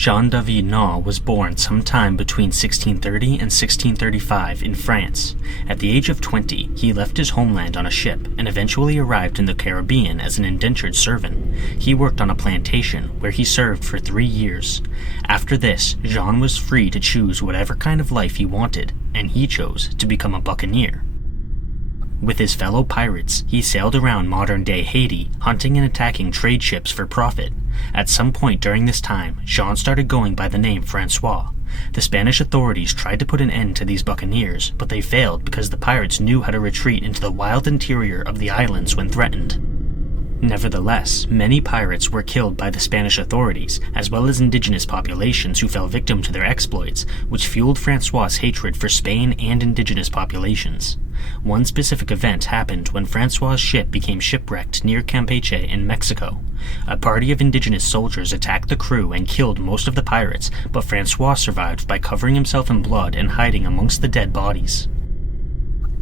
Jean-David Naw was born sometime between 1630 and 1635 in France. At the age of 20, he left his homeland on a ship and eventually arrived in the Caribbean as an indentured servant. He worked on a plantation where he served for 3 years. After this, Jean was free to choose whatever kind of life he wanted, and he chose to become a buccaneer. With his fellow pirates, he sailed around modern-day Haiti, hunting and attacking trade ships for profit. At some point during this time, Jean started going by the name Francois. The Spanish authorities tried to put an end to these buccaneers, but they failed because the pirates knew how to retreat into the wild interior of the islands when threatened. Nevertheless, many pirates were killed by the Spanish authorities, as well as indigenous populations who fell victim to their exploits, which fueled Francois' hatred for Spain and indigenous populations. One specific event happened when Francois' ship became shipwrecked near Campeche in Mexico. A party of indigenous soldiers attacked the crew and killed most of the pirates, but Francois survived by covering himself in blood and hiding amongst the dead bodies.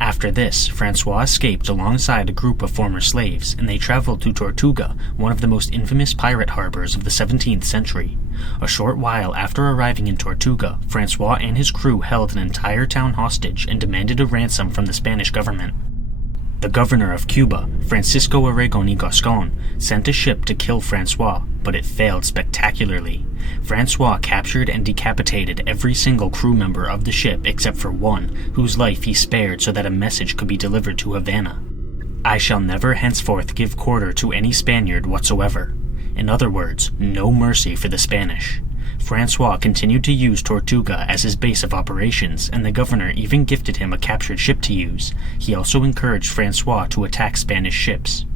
After this, Francois escaped alongside a group of former slaves, and they traveled to Tortuga, one of the most infamous pirate harbors of the 17th century. A short while after arriving in Tortuga, Francois and his crew held an entire town hostage and demanded a ransom from the Spanish government. The governor of Cuba, Francisco Aragon y Gascon, sent a ship to kill Francois, but it failed spectacularly. Francois captured and decapitated every single crew member of the ship except for one, whose life he spared so that a message could be delivered to Havana. "I shall never henceforth give quarter to any Spaniard whatsoever." In other words, no mercy for the Spanish. Francois continued to use Tortuga as his base of operations, and the governor even gifted him a captured ship to use. He also encouraged Francois to attack Spanish ships.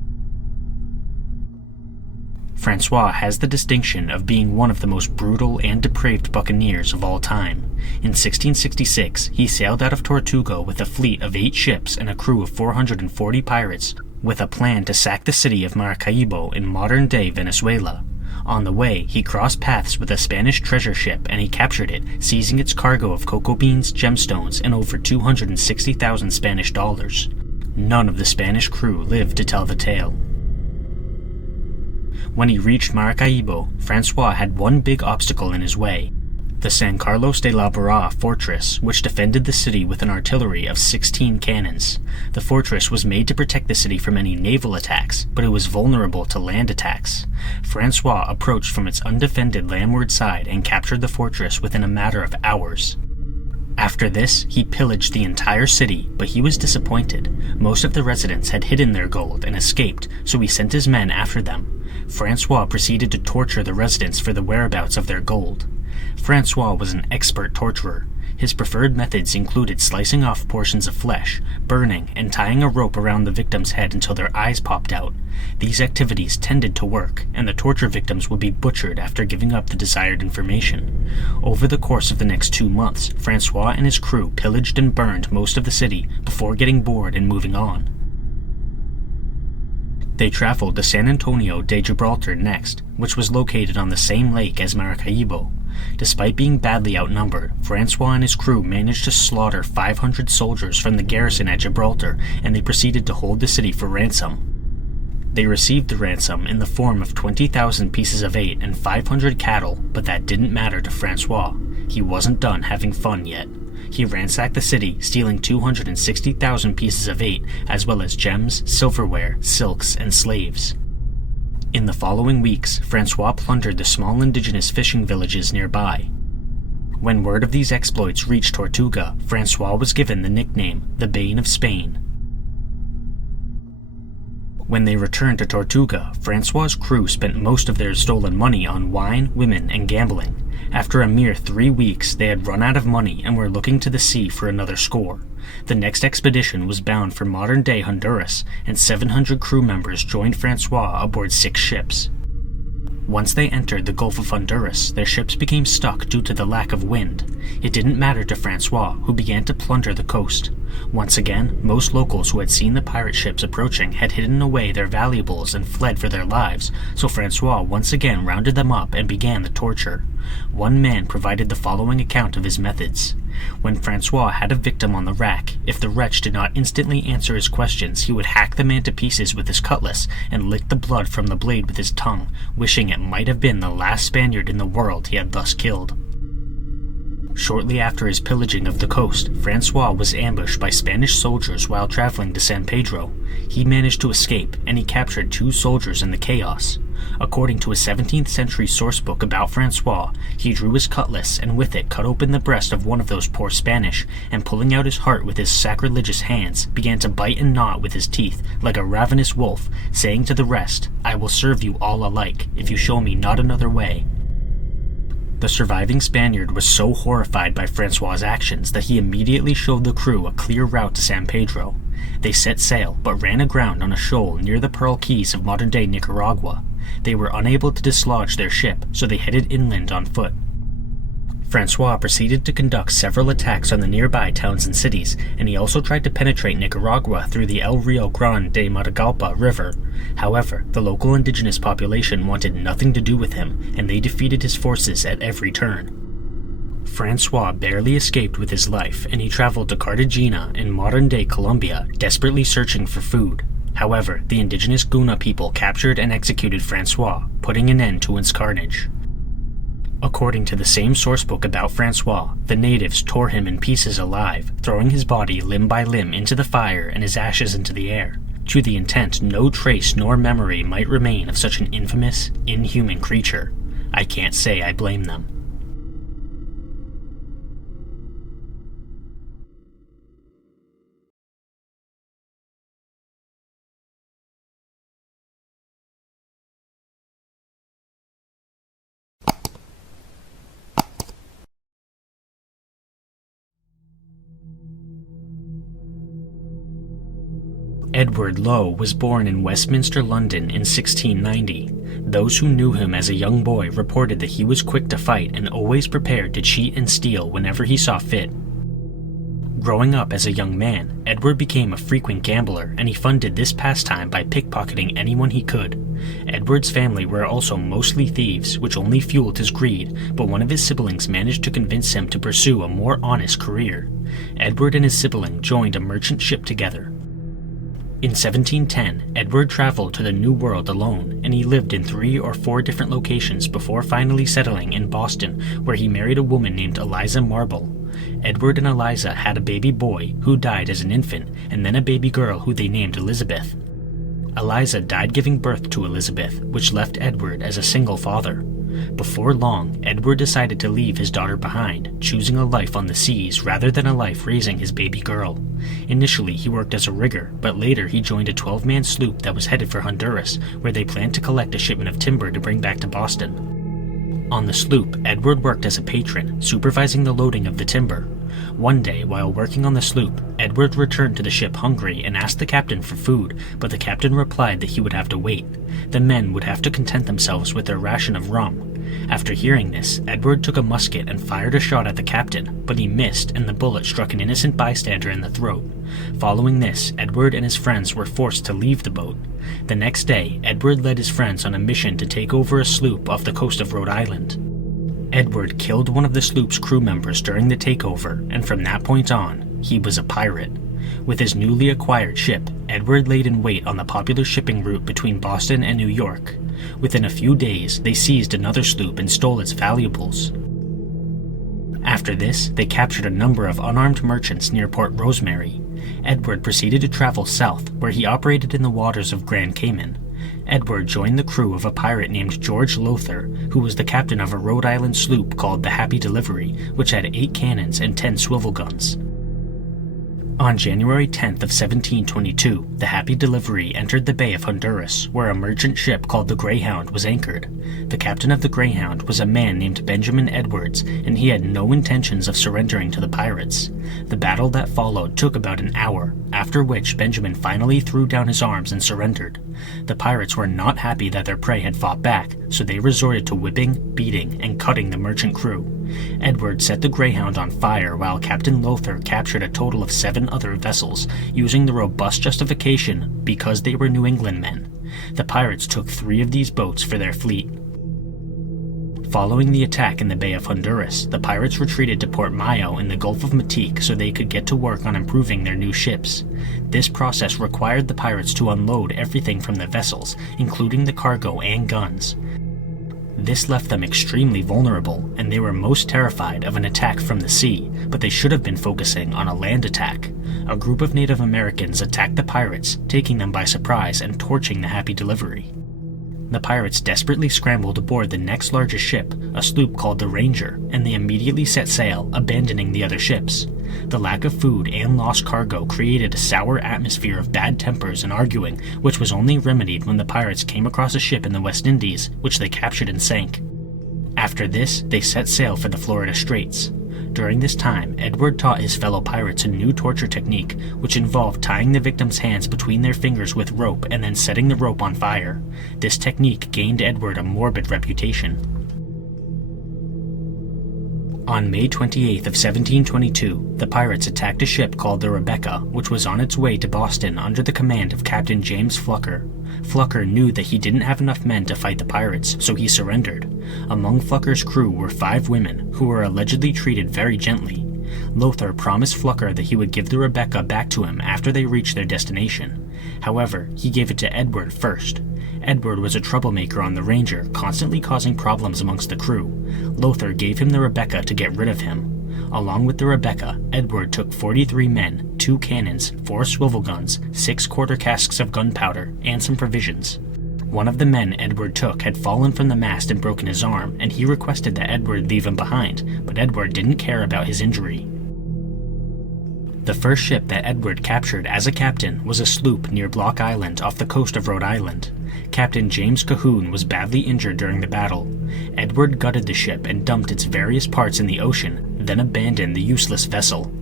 Francois has the distinction of being one of the most brutal and depraved buccaneers of all time. In 1666, he sailed out of Tortuga with a fleet of 8 ships and a crew of 440 pirates, with a plan to sack the city of Maracaibo in modern-day Venezuela. On the way, he crossed paths with a Spanish treasure ship and he captured it, seizing its cargo of cocoa beans, gemstones, and over 260,000 Spanish dollars. None of the Spanish crew lived to tell the tale. When he reached Maracaibo, Francois had one big obstacle in his way: the San Carlos de la Barra fortress, which defended the city with an artillery of 16 cannons. The fortress was made to protect the city from any naval attacks, but it was vulnerable to land attacks. Francois approached from its undefended landward side and captured the fortress within a matter of hours. After this, he pillaged the entire city, but he was disappointed. Most of the residents had hidden their gold and escaped, so he sent his men after them. Francois proceeded to torture the residents for the whereabouts of their gold. Francois was an expert torturer. His preferred methods included slicing off portions of flesh, burning, and tying a rope around the victim's head until their eyes popped out. These activities tended to work, and the torture victims would be butchered after giving up the desired information. Over the course of the next 2 months, Francois and his crew pillaged and burned most of the city before getting bored and moving on. They traveled to San Antonio de Gibraltar next, which was located on the same lake as Maracaibo. Despite being badly outnumbered, Francois and his crew managed to slaughter 500 soldiers from the garrison at Gibraltar, and they proceeded to hold the city for ransom. They received the ransom in the form of 20,000 pieces of 8 and 500 cattle, but that didn't matter to Francois. He wasn't done having fun yet. He ransacked the city, stealing 260,000 pieces of 8, as well as gems, silverware, silks, and slaves. In the following weeks, Francois plundered the small indigenous fishing villages nearby. When word of these exploits reached Tortuga, Francois was given the nickname the Bane of Spain. When they returned to Tortuga, Francois' crew spent most of their stolen money on wine, women, and gambling. After a mere 3 weeks, they had run out of money and were looking to the sea for another score. The next expedition was bound for modern-day Honduras, and 700 crew members joined Francois aboard 6 ships. Once they entered the Gulf of Honduras, their ships became stuck due to the lack of wind. It didn't matter to Francois, who began to plunder the coast. Once again, most locals who had seen the pirate ships approaching had hidden away their valuables and fled for their lives, so Francois once again rounded them up and began the torture. One man provided the following account of his methods. When Francois had a victim on the rack, if the wretch did not instantly answer his questions, he would hack the man to pieces with his cutlass and lick the blood from the blade with his tongue, wishing it might have been the last Spaniard in the world he had thus killed. Shortly after his pillaging of the coast, Francois was ambushed by Spanish soldiers while traveling to San Pedro. He managed to escape, and he captured 2 soldiers in the chaos. According to a 17th century sourcebook about Francois, he drew his cutlass and with it cut open the breast of one of those poor Spanish, and pulling out his heart with his sacrilegious hands, began to bite and gnaw it with his teeth, like a ravenous wolf, saying to the rest, "I will serve you all alike, if you show me not another way." The surviving Spaniard was so horrified by Francois' actions that he immediately showed the crew a clear route to San Pedro. They set sail, but ran aground on a shoal near the Pearl Keys of modern-day Nicaragua. They were unable to dislodge their ship, so they headed inland on foot. Francois proceeded to conduct several attacks on the nearby towns and cities, and he also tried to penetrate Nicaragua through the El Rio Grande de Matagalpa River. However, the local indigenous population wanted nothing to do with him, and they defeated his forces at every turn. Francois barely escaped with his life, and he traveled to Cartagena in modern-day Colombia, desperately searching for food. However, the indigenous Guna people captured and executed Francois, putting an end to his carnage. According to the same sourcebook about Francois, the natives tore him in pieces alive, throwing his body limb by limb into the fire and his ashes into the air, to the intent no trace nor memory might remain of such an infamous, inhuman creature. I can't say I blame them. Edward Lowe was born in Westminster, London in 1690. Those who knew him as a young boy reported that he was quick to fight and always prepared to cheat and steal whenever he saw fit. Growing up as a young man, Edward became a frequent gambler, and he funded this pastime by pickpocketing anyone he could. Edward's family were also mostly thieves, which only fueled his greed, but one of his siblings managed to convince him to pursue a more honest career. Edward and his sibling joined a merchant ship together. In 1710, Edward traveled to the New World alone, and he lived in 3 or 4 different locations before finally settling in Boston, where he married a woman named Eliza Marble. Edward and Eliza had a baby boy who died as an infant, and then a baby girl who they named Elizabeth. Eliza died giving birth to Elizabeth, which left Edward as a single father. Before long, Edward decided to leave his daughter behind, choosing a life on the seas rather than a life raising his baby girl. Initially, he worked as a rigger, but later he joined a 12-man sloop that was headed for Honduras, where they planned to collect a shipment of timber to bring back to Boston. On the sloop, Edward worked as a patron, supervising the loading of the timber. One day, while working on the sloop, Edward returned to the ship hungry and asked the captain for food, but the captain replied that he would have to wait. The men would have to content themselves with their ration of rum. After hearing this, Edward took a musket and fired a shot at the captain, but he missed and the bullet struck an innocent bystander in the throat. Following this, Edward and his friends were forced to leave the boat. The next day, Edward led his friends on a mission to take over a sloop off the coast of Rhode Island. Edward killed one of the sloop's crew members during the takeover, and from that point on, he was a pirate. With his newly acquired ship, Edward laid in wait on the popular shipping route between Boston and New York. Within a few days, they seized another sloop and stole its valuables. After this, they captured a number of unarmed merchants near Port Rosemary. Edward proceeded to travel south, where he operated in the waters of Grand Cayman. Edward joined the crew of a pirate named George Lowther, who was the captain of a Rhode Island sloop called the Happy Delivery, which had 8 cannons and 10 swivel guns. On January 10th of 1722, the Happy Delivery entered the Bay of Honduras, where a merchant ship called the Greyhound was anchored. The captain of the Greyhound was a man named Benjamin Edwards, and he had no intentions of surrendering to the pirates. The battle that followed took about an hour, after which Benjamin finally threw down his arms and surrendered. The pirates were not happy that their prey had fought back, so they resorted to whipping, beating, and cutting the merchant crew. Edward set the Greyhound on fire while Captain Lothar captured a total of 7 other vessels, using the robust justification because they were New England men. The pirates took 3 of these boats for their fleet. Following the attack in the Bay of Honduras, the pirates retreated to Port Mayo in the Gulf of Mexique so they could get to work on improving their new ships. This process required the pirates to unload everything from the vessels, including the cargo and guns. This left them extremely vulnerable, and they were most terrified of an attack from the sea, but they should have been focusing on a land attack. A group of Native Americans attacked the pirates, taking them by surprise and torching the Happy Delivery. The pirates desperately scrambled aboard the next largest ship, a sloop called the Ranger, and they immediately set sail, abandoning the other ships. The lack of food and lost cargo created a sour atmosphere of bad tempers and arguing, which was only remedied when the pirates came across a ship in the West Indies, which they captured and sank. After this, they set sail for the Florida Straits. During this time, Edward taught his fellow pirates a new torture technique, which involved tying the victim's hands between their fingers with rope and then setting the rope on fire. This technique gained Edward a morbid reputation. On May 28th of 1722, the pirates attacked a ship called the Rebecca, which was on its way to Boston under the command of Captain James Flucker. Flucker knew that he didn't have enough men to fight the pirates, so he surrendered. Among Flucker's crew were 5 women, who were allegedly treated very gently. Lothar promised Flucker that he would give the Rebecca back to him after they reached their destination. However, he gave it to Edward first. Edward was a troublemaker on the Ranger, constantly causing problems amongst the crew. Lothar gave him the Rebecca to get rid of him. Along with the Rebecca, Edward took 43 men, 2 cannons, 4 swivel guns, 6 quarter casks of gunpowder, and some provisions. One of the men Edward took had fallen from the mast and broken his arm, and he requested that Edward leave him behind, but Edward didn't care about his injury. The first ship that Edward captured as a captain was a sloop near Block Island off the coast of Rhode Island. Captain James Cahoon was badly injured during the battle. Edward gutted the ship and dumped its various parts in the ocean, then abandoned the useless vessel.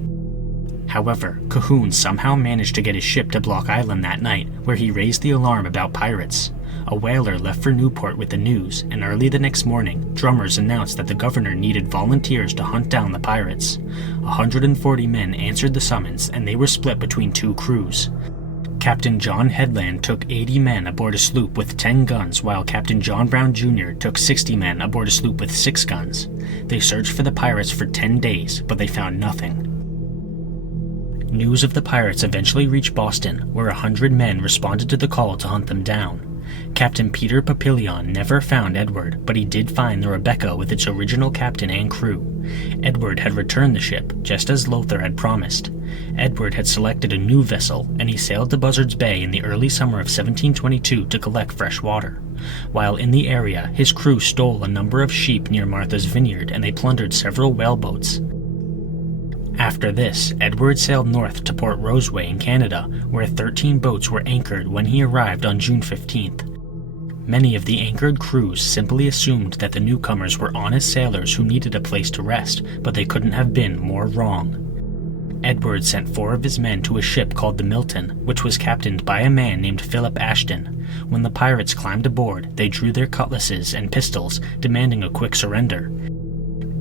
However, Cahoon somehow managed to get his ship to Block Island that night, where he raised the alarm about pirates. A whaler left for Newport with the news, and early the next morning, drummers announced that the governor needed volunteers to hunt down the pirates. 140 men answered the summons, and they were split between 2 crews. Captain John Headland took 80 men aboard a sloop with 10 guns, while Captain John Brown Jr. took 60 men aboard a sloop with 6 guns. They searched for the pirates for 10 days, but they found nothing. News of the pirates eventually reached Boston, where 100 men responded to the call to hunt them down. Captain Peter Papillion never found Edward, but he did find the Rebecca with its original captain and crew. Edward had returned the ship, just as Lothar had promised. Edward had selected a new vessel, and he sailed to Buzzards Bay in the early summer of 1722 to collect fresh water. While in the area, his crew stole a number of sheep near Martha's Vineyard, and they plundered several whaleboats. After this, Edward sailed north to Port Roseway in Canada, where 13 boats were anchored when he arrived on June 15th. Many of the anchored crews simply assumed that the newcomers were honest sailors who needed a place to rest, but they couldn't have been more wrong. Edward sent 4 of his men to a ship called the Milton, which was captained by a man named Philip Ashton. When the pirates climbed aboard, they drew their cutlasses and pistols, demanding a quick surrender.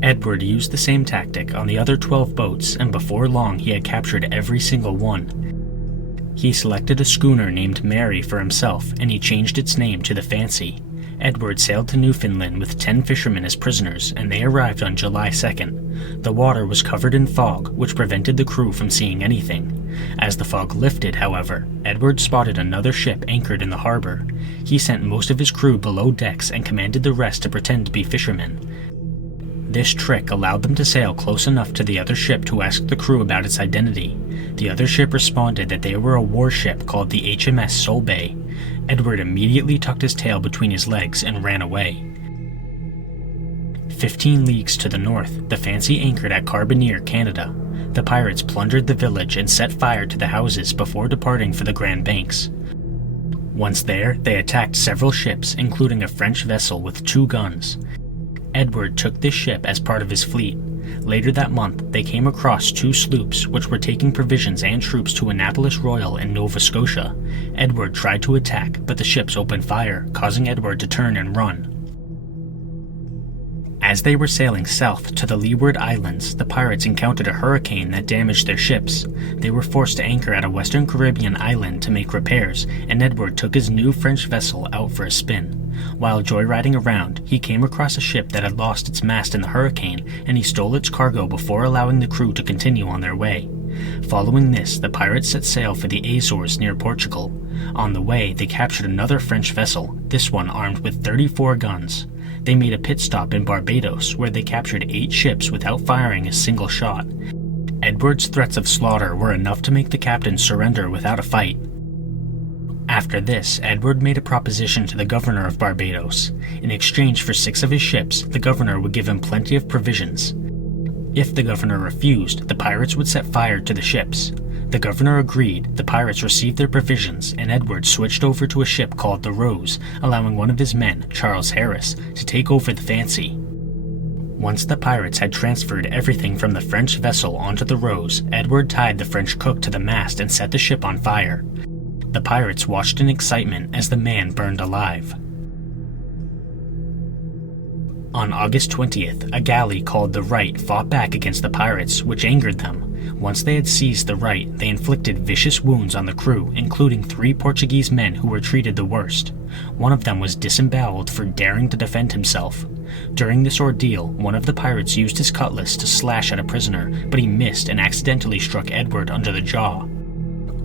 Edward used the same tactic on the other 12 boats, and before long he had captured every single one. He selected a schooner named Mary for himself, and he changed its name to the Fancy. Edward sailed to Newfoundland with 10 fishermen as prisoners, and they arrived on July 2nd. The water was covered in fog, which prevented the crew from seeing anything. As the fog lifted, however, Edward spotted another ship anchored in the harbor. He sent most of his crew below decks and commanded the rest to pretend to be fishermen. This trick allowed them to sail close enough to the other ship to ask the crew about its identity. The other ship responded that they were a warship called the HMS Solbay. Edward immediately tucked his tail between his legs and ran away. 15 leagues to the north, the Fancy anchored at Carbonear, Canada. The pirates plundered the village and set fire to the houses before departing for the Grand Banks. Once there, they attacked several ships, including a French vessel with 2 guns. Edward took this ship as part of his fleet. Later that month, they came across 2 sloops which were taking provisions and troops to Annapolis Royal in Nova Scotia. Edward tried to attack, but the ships opened fire, causing Edward to turn and run. As they were sailing south to the Leeward Islands, the pirates encountered a hurricane that damaged their ships. They were forced to anchor at a Western Caribbean island to make repairs, and Edward took his new French vessel out for a spin. While joyriding around, he came across a ship that had lost its mast in the hurricane, and he stole its cargo before allowing the crew to continue on their way. Following this, the pirates set sail for the Azores near Portugal. On the way, they captured another French vessel, this one armed with 34 guns. They made a pit stop in Barbados, where they captured 8 ships without firing a single shot. Edward's threats of slaughter were enough to make the captain surrender without a fight. After this, Edward made a proposition to the governor of Barbados. In exchange for 6 of his ships, the governor would give him plenty of provisions. If the governor refused, the pirates would set fire to the ships. The governor agreed, the pirates received their provisions, and Edward switched over to a ship called the Rose, allowing one of his men, Charles Harris, to take over the Fancy. Once the pirates had transferred everything from the French vessel onto the Rose, Edward tied the French cook to the mast and set the ship on fire. The pirates watched in excitement as the man burned alive. On August 20th, a galley called the Right fought back against the pirates, which angered them. Once they had seized the Right, they inflicted vicious wounds on the crew, including 3 Portuguese men who were treated the worst. One of them was disemboweled for daring to defend himself. During this ordeal, one of the pirates used his cutlass to slash at a prisoner, but he missed and accidentally struck Edward under the jaw.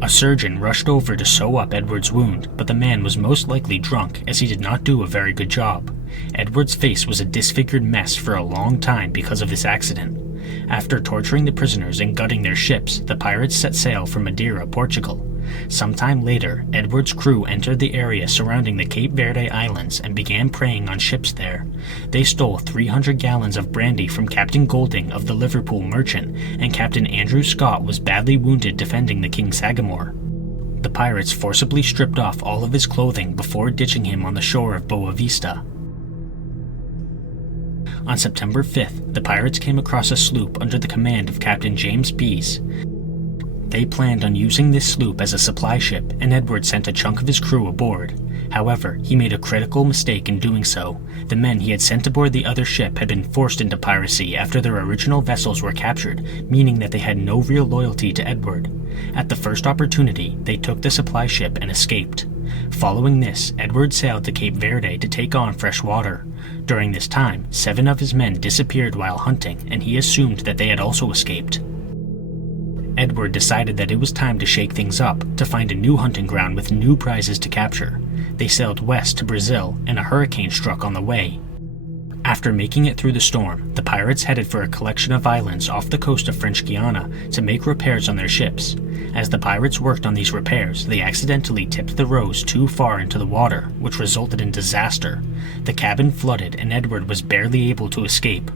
A surgeon rushed over to sew up Edward's wound, but the man was most likely drunk, as he did not do a very good job. Edward's face was a disfigured mess for a long time because of this accident. After torturing the prisoners and gutting their ships, the pirates set sail for Madeira, Portugal. Sometime later, Edward's crew entered the area surrounding the Cape Verde Islands and began preying on ships there. They stole 300 gallons of brandy from Captain Golding of the Liverpool Merchant, and Captain Andrew Scott was badly wounded defending the King Sagamore. The pirates forcibly stripped off all of his clothing before ditching him on the shore of Boa Vista. On September 5th, the pirates came across a sloop under the command of Captain James Pease. They planned on using this sloop as a supply ship, and Edward sent a chunk of his crew aboard. However, he made a critical mistake in doing so. The men he had sent aboard the other ship had been forced into piracy after their original vessels were captured, meaning that they had no real loyalty to Edward. At the first opportunity, they took the supply ship and escaped. Following this, Edward sailed to Cape Verde to take on fresh water. During this time, 7 of his men disappeared while hunting, and he assumed that they had also escaped. Edward decided that it was time to shake things up, to find a new hunting ground with new prizes to capture. They sailed west to Brazil, and a hurricane struck on the way. After making it through the storm, the pirates headed for a collection of islands off the coast of French Guiana to make repairs on their ships. As the pirates worked on these repairs, they accidentally tipped the Rose too far into the water, which resulted in disaster. The cabin flooded, and Edward was barely able to escape.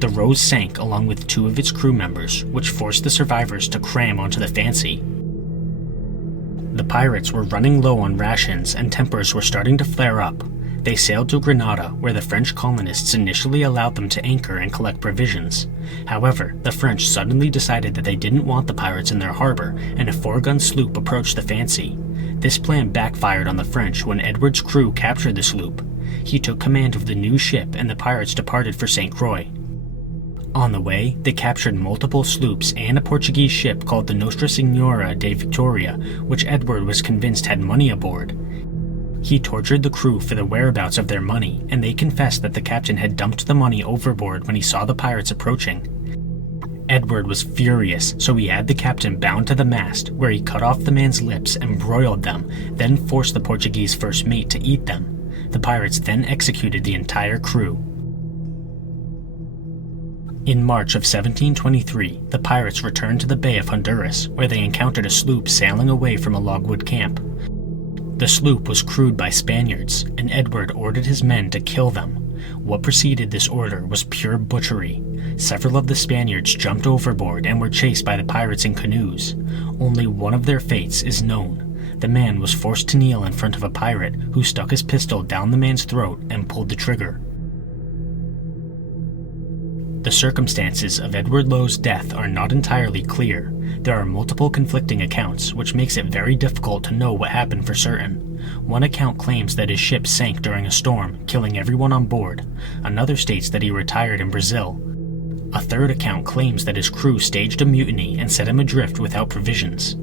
The Rose sank along with 2 of its crew members, which forced the survivors to cram onto the Fancy. The pirates were running low on rations, and tempers were starting to flare up. They sailed to Grenada, where the French colonists initially allowed them to anchor and collect provisions. However, the French suddenly decided that they didn't want the pirates in their harbor, and a 4-gun sloop approached the Fancy. This plan backfired on the French when Edward's crew captured the sloop. He took command of the new ship, and the pirates departed for St. Croix. On the way, they captured multiple sloops and a Portuguese ship called the Nostra Senhora de Victoria, which Edward was convinced had money aboard. He tortured the crew for the whereabouts of their money, and they confessed that the captain had dumped the money overboard when he saw the pirates approaching. Edward was furious, so he had the captain bound to the mast, where he cut off the man's lips and broiled them, then forced the Portuguese first mate to eat them. The pirates then executed the entire crew. In March of 1723, the pirates returned to the Bay of Honduras, where they encountered a sloop sailing away from a logwood camp. The sloop was crewed by Spaniards, and Edward ordered his men to kill them. What preceded this order was pure butchery. Several of the Spaniards jumped overboard and were chased by the pirates in canoes. Only one of their fates is known. The man was forced to kneel in front of a pirate, who stuck his pistol down the man's throat and pulled the trigger. The circumstances of Edward Lowe's death are not entirely clear. There are multiple conflicting accounts, which makes it very difficult to know what happened for certain. One account claims that his ship sank during a storm, killing everyone on board. Another states that he retired in Brazil. A third account claims that his crew staged a mutiny and set him adrift without provisions.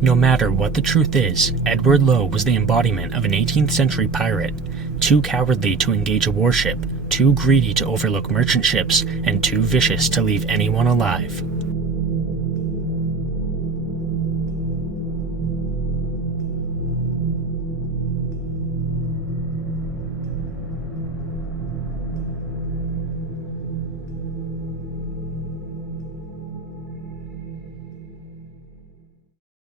No matter what the truth is, Edward Lowe was the embodiment of an 18th century pirate, too cowardly to engage a warship, too greedy to overlook merchant ships, and too vicious to leave anyone alive.